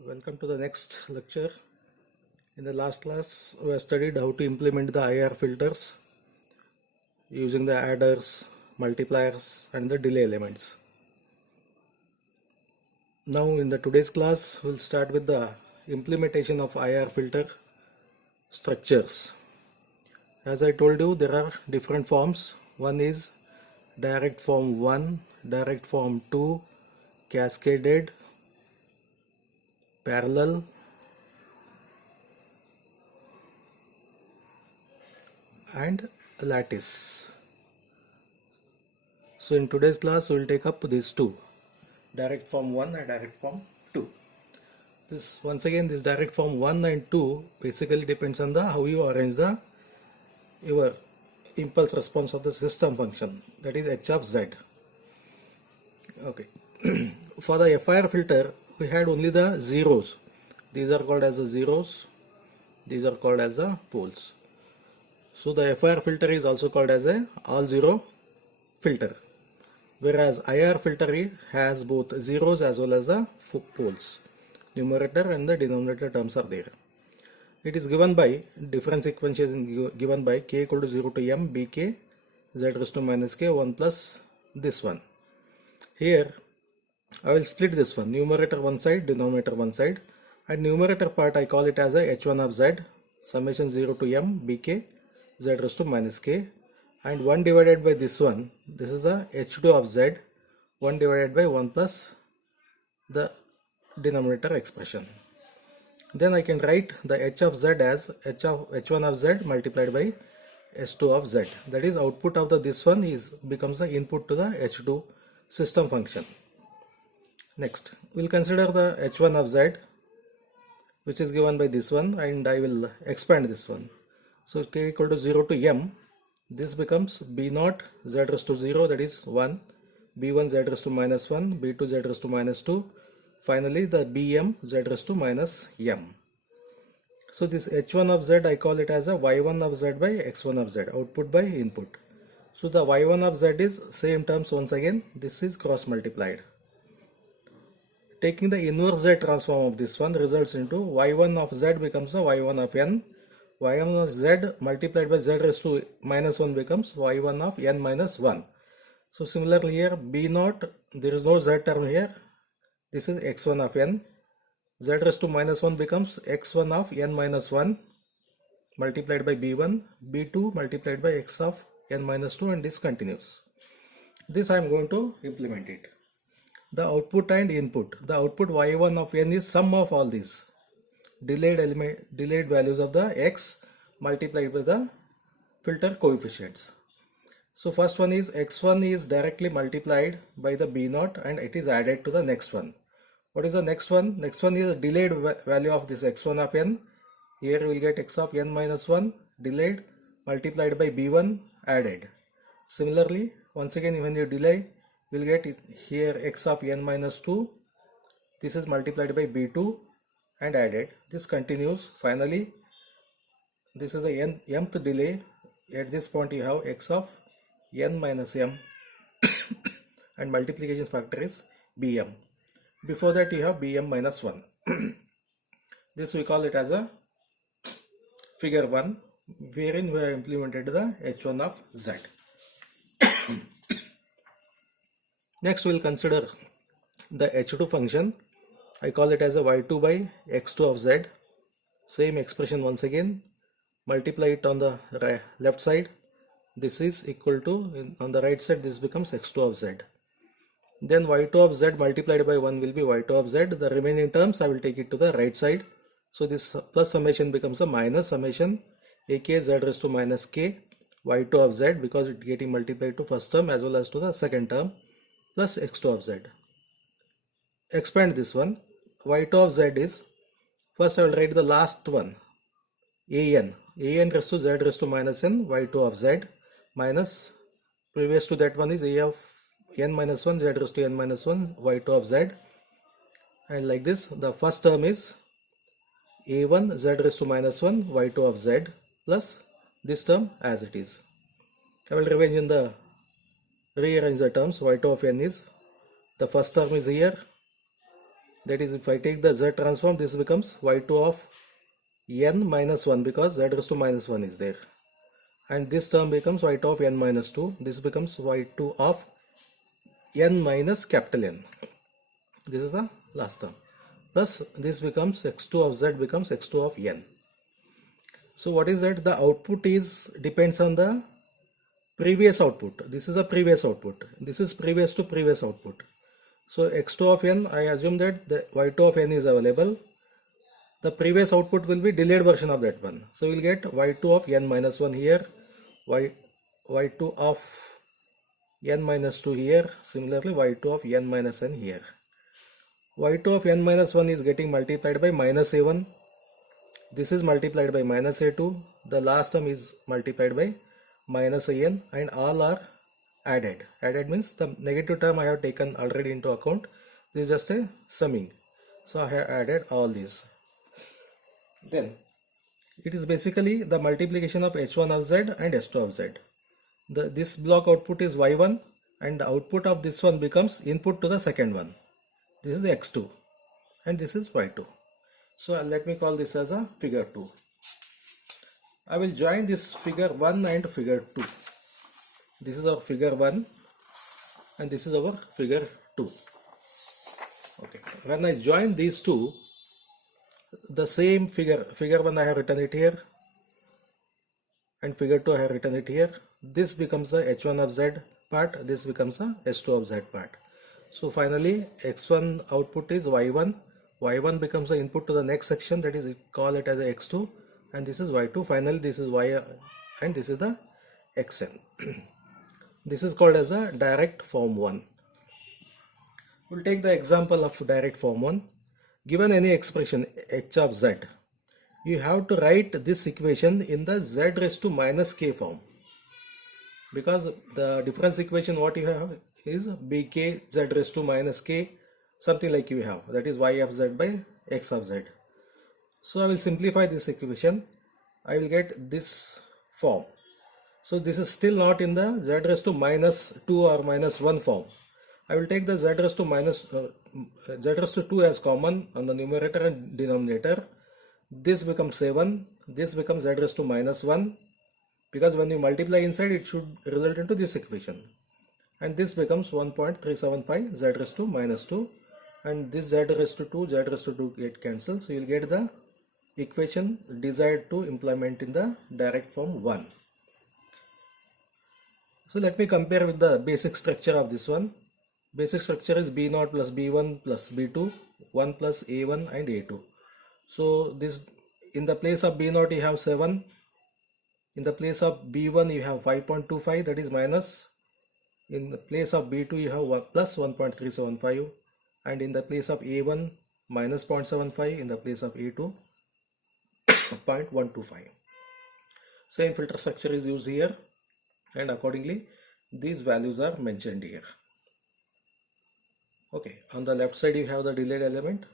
Welcome to the next lecture. In the last class, we have studied how to implement the IR filters using the adders, multipliers, and the delay elements. Now, in the today's class, we'll start with the implementation of IR filter structures. As I told you, there are different forms. One is direct form 1, direct form 2, cascaded, parallel, and lattice. So in today's class we will take up these two, direct form 1 and direct form 2. This direct form 1 and 2 basically depends on the how you arrange the your impulse response of the system function, that is h of z. Okay. For the FIR filter we had only the zeros. These are called as the zeros, these are called as the poles. So the FIR filter is also called as a all zero filter, whereas IR filter has both zeros as well as the poles. Numerator and the denominator terms are there. It is given by difference equation given by k equal to 0 to m bk z raised to minus k 1 plus this one. Here I will split this one, numerator one side, denominator one side, and numerator part I call it as a h1 of z summation 0 to m bk z raised to minus k, and 1 divided by this one, this is a h2 of z, 1 divided by 1 plus the denominator expression. Then I can write the h of z as h1 of z multiplied by h2 of z. That is, output of this one becomes the input to the h2 system function. Next, we'll consider the h1 of z, which is given by this one, and I will expand this one. So k equal to 0 to m, this becomes b0 z raised to 0, that is 1, b1 z raised to minus 1, b2 z raised to minus 2, finally the bm z raised to minus m. So this h1 of z I call it as a y1 of z by x1 of z, output by input. So the y1 of z is same terms once again, this is cross multiplied. Taking the inverse z transform of this one results into y1 of z becomes the y1 of n, y1 of z multiplied by z raised to minus 1 becomes y1 of n minus 1. So similarly here b0, there is no z term here, this is x1 of n, z raised to minus 1 becomes x1 of n minus 1 multiplied by b1, b2 multiplied by x of n minus 2, and this continues. This I am going to implement it. The output and input, the output y1 of n is sum of all these delayed values of the x multiplied by the filter coefficients. So first one is x1 is directly multiplied by the b0 and it is added to the next one. What is the next one? Next one is a delayed value of this x1 of n. Here we will get x of n minus 1 delayed multiplied by b1 added. Similarly, once again when you delay, we will get here x of n minus 2. This is multiplied by b2 and added. This continues. Finally, this is the mth delay. At this point you have x of n minus m and multiplication factor is bm. Before that you have bm minus 1. This we call it as a figure 1, wherein we have implemented the h1 of z. Next we will consider the h2 function. I call it as a y2 by x2 of z. Same expression once again. Multiply it on the left side. This is equal to, on the right side this becomes x2 of z. Then y2 of z multiplied by 1 will be y2 of z. The remaining terms I will take it to the right side. So this plus summation becomes a minus summation ak z raised to minus k y2 of z, because it getting multiplied to first term as well as to the second term, plus x2 of z. Expand this one. y2 of z is, first I will write the last one, an raised to z raised to minus n y2 of z, minus previous to that one is a of n minus 1 z raised to n minus 1 y2 of z, and like this the first term is a1 z raised to minus 1 y2 of z plus this term as it is. I will rearrange the terms. y2 of n is, the first term is here, That is, if I take the z transform, this becomes y2 of n minus 1 because z raised to minus 1 is there. And this term becomes y2 of n minus 2. This becomes y2 of n minus capital N. This is the last term. Plus this becomes x2 of z becomes x2 of n. So what is that? The output is depends on the previous output. This is a previous output. This is previous to previous output. So x2 of n, I assume that the y2 of n is available. The previous output will be delayed version of that one. So we'll get y2 of n minus 1 here, y2 of n minus 2 here, similarly y2 of n minus n here. y2 of n minus 1 is getting multiplied by minus a1. This is multiplied by minus a2. The last term is multiplied by minus an, and all are added. Added means the negative term I have taken already into account. This is just a summing. So I have added all these. Then it is basically the multiplication of h1 of z and h2 of z. This block output is y1, and the output of this one becomes input to the second one. This is x2 and this is y2. So let me call this as a figure 2. I will join this figure 1 and figure 2. This is our figure 1 and this is our figure 2. Okay. When I join these two, the same figure 1 I have written it here and figure 2 I have written it here. This becomes the h1 of z part, this becomes the h2 of z part. So finally x1 output is y1, y1 becomes the input to the next section, that is, call it as a x2, and this is y2. Finally this is y and this is the xn. This is called as a direct form 1. We'll take the example of direct form 1. Given any expression h of z, you have to write this equation in the z raised to minus k form, because the difference equation what you have is bk z raised to minus k, something like you have, that is y of z by x of z. So I will simplify this equation. I will get this form. So this is still not in the z raised to minus 2 or minus 1 form. I will take the z raised to 2 as common on the numerator and denominator. This becomes 7. This becomes z raised to minus 1, because when you multiply inside it should result into this equation. And this becomes 1.375 z raised to minus 2, and this z raised to 2, z raised to 2 get cancelled. So you will get the equation desired to implement in the direct form 1. So let me compare with the basic structure of this one. Basic structure is b0 plus b1 plus b2, 1 plus a1 and a2. So this, in the place of b0 you have 7, in the place of b1 you have 5.25, that is minus, in the place of b2 you have plus 1.375, and in the place of a1 minus 0.75, in the place of a2 0.125. Same filter structure is used here, and accordingly these values are mentioned here. Okay, on the left side you have the delayed element.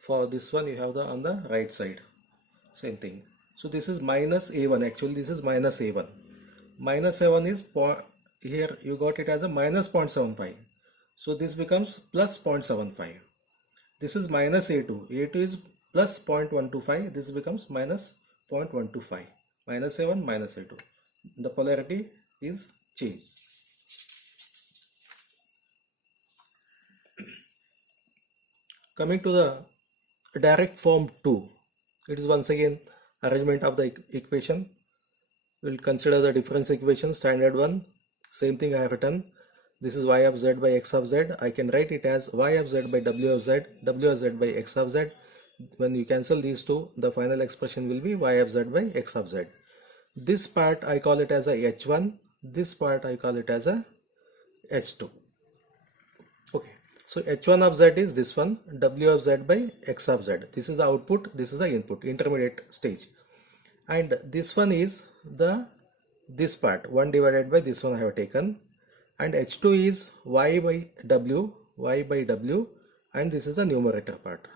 For this one you have the on the right side, same thing. So this is minus a1, actually this is minus a1. Minus a1 is here you got it as a minus 0.75. So this becomes plus 0.75. This is minus a2. A2 is plus 0.125. This becomes minus 0.125. Minus a1 minus a2. The polarity is changed. Coming to the direct form 2, it is once again arrangement of the equation. We will consider the difference equation, standard one. Same thing I have written. This is y of z by x of z. I can write it as y of z by w of z, w of z by x of z. When you cancel these two, the final expression will be y of z by x of z. This part I call it as a h1. This part I call it as a h2. Okay. So h1 of z is this one, w of z by x of z. This is the output, this is the input, intermediate stage. And this one is this part, 1 divided by this one I have taken. And h2 is y by w, and this is the numerator part.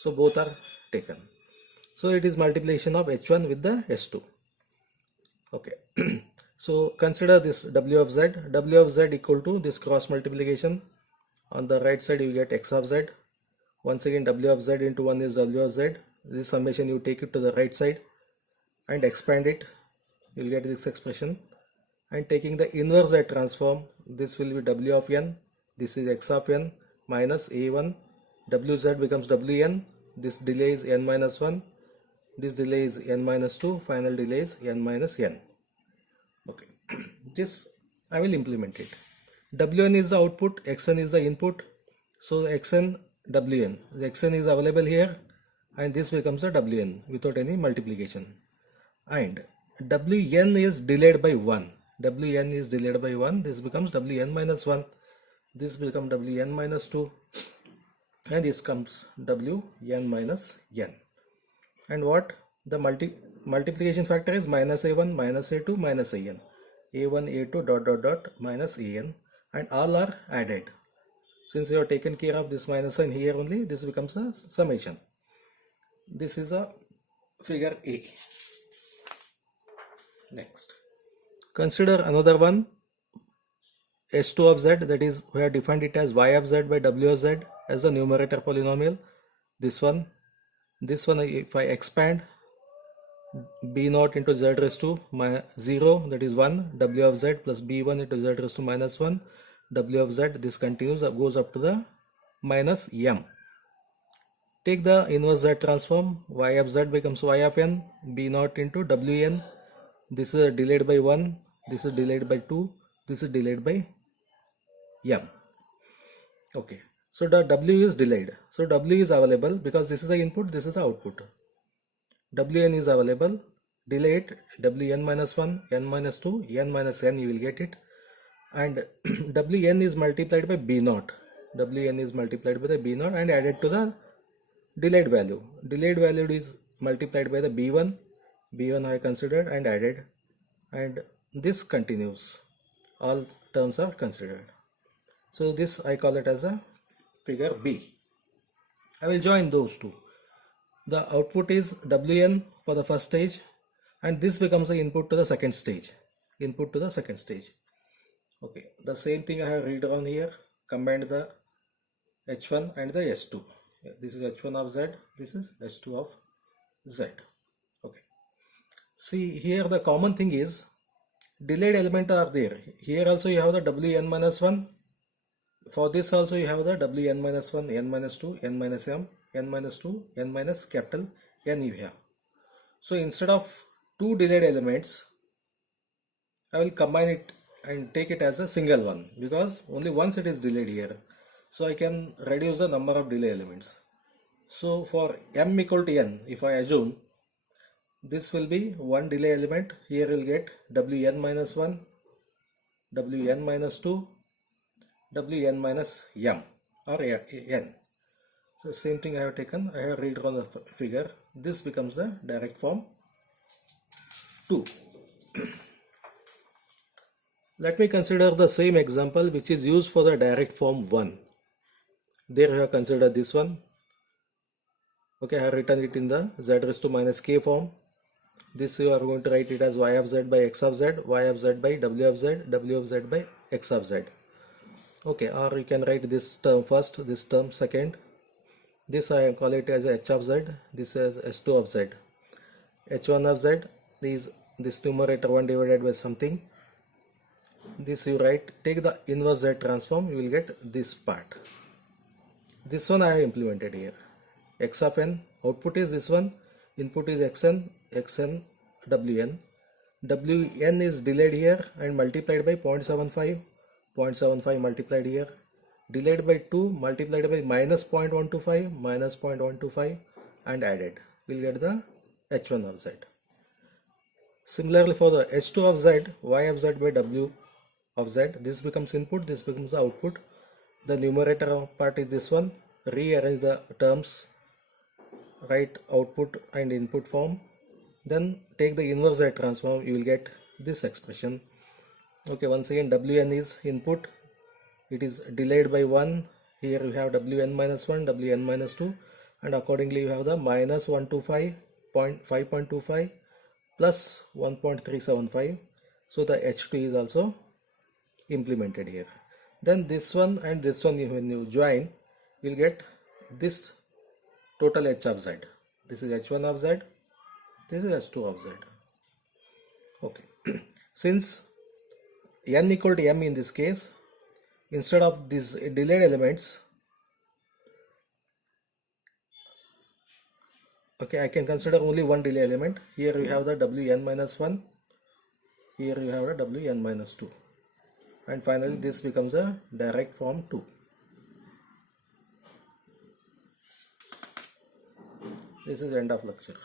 So both are taken. So it is multiplication of h1 with the h2. Okay. So consider this w of z equal to this cross multiplication. On the right side you get x of z, Once again, W of Z into 1 is W of Z. This summation you take it to the right side and expand it. You will get this expression. And taking the inverse Z transform, this will be W of n. This is x of n minus a1. Wz becomes wn. This delay is n minus 1. This delay is n minus 2. Final delay is n minus n. Okay. This I will implement it. Wn is the output, xn is the input. So xn, wn. The xn is available here and this becomes a wn without any multiplication. And wn is delayed by 1. Wn is delayed by 1. This becomes wn minus 1. This becomes wn minus 2. And this comes wn minus n. And what? The multiplication factor is minus a1, minus a2, minus an. a1, a2, dot, dot, dot, minus an. And all are added. Since you have taken care of this minus sign here only, this becomes a summation. This is a figure A. Next. Consider another one, S2 of Z, that is we have defined it as y of Z by w of Z as a numerator polynomial. This one if I expand, b0 into z raised to 0, that is 1, w of z plus b1 into z raised to minus 1, w of z, this continues, goes up to the minus m. Take the inverse z transform, y of z becomes y of n, b0 into wn. This is delayed by 1, this is delayed by 2, this is delayed by m. Okay, so the w is delayed. So w is available because this is the input, this is the output. Wn is available, delay it, wn minus 1, n minus 2, n minus n, you will get it. And wn is multiplied by b0. Wn is multiplied by the b0 and added to the delayed value. Delayed value is multiplied by the b1. b1 I considered and added, and this continues. All terms are considered. So this I call it as a figure B. I will join those two. The output is wn for the first stage, and this becomes the input to the second stage. Input to the second stage. Okay, the same thing I have redrawn here. Combined the h1 and the s2. This is h1 of z. This is s2 of z. Okay. See here the common thing is delayed element are there. Here also you have the wn minus 1. For this also you have the wn minus 1, n minus 2, n minus m, n minus 2, n minus capital N you have. So instead of two delayed elements, I will combine it and take it as a single one because only once it is delayed here. So I can reduce the number of delay elements. So for m equal to n, if I assume this will be one delay element, here we will get wn minus 1, wn minus 2, wn minus m or n. So same thing I have taken, I have redrawn the figure. This becomes the direct form 2. Let me consider the same example which is used for the direct form 1. There we have considered this one. Okay, I have written it in the z raised to minus k form. This you are going to write it as y of z by x of z, y of z by w of z, w of z by x of z. Okay, or you can write this term first, this term second. This I call it as h of z, this is s2 of z. h1 of z is this numerator 1 divided by something. This you write, take the inverse z transform, you will get this part. This one I have implemented here. X of n, output is this one, input is xn, xn, wn. wn is delayed here and multiplied by 0.75, 0.75 multiplied here. Delayed by 2 multiplied by minus 0.125, minus 0.125 and added. We will get the h1 of z. Similarly for the h2 of z, y of z by w of z, this becomes input, this becomes the output. The numerator part is this one. Rearrange the terms, write output and input form. Then take the inverse z transform, you will get this expression. Okay, once again wn is input. It is delayed by 1. Here you have wn minus 1, wn minus 2, and accordingly you have the minus 125.5.25 plus 1.375. So the h2 is also implemented here. Then this one and this one, when you join, you will get this total h of z. This is h1 of z, this is h2 of z. Okay. Since n equal to m in this case, instead of these delayed elements, okay, I can consider only one delay element. Here you have the wn minus 1, here you have the wn minus 2, and finally this becomes a direct form 2. This is end of lecture.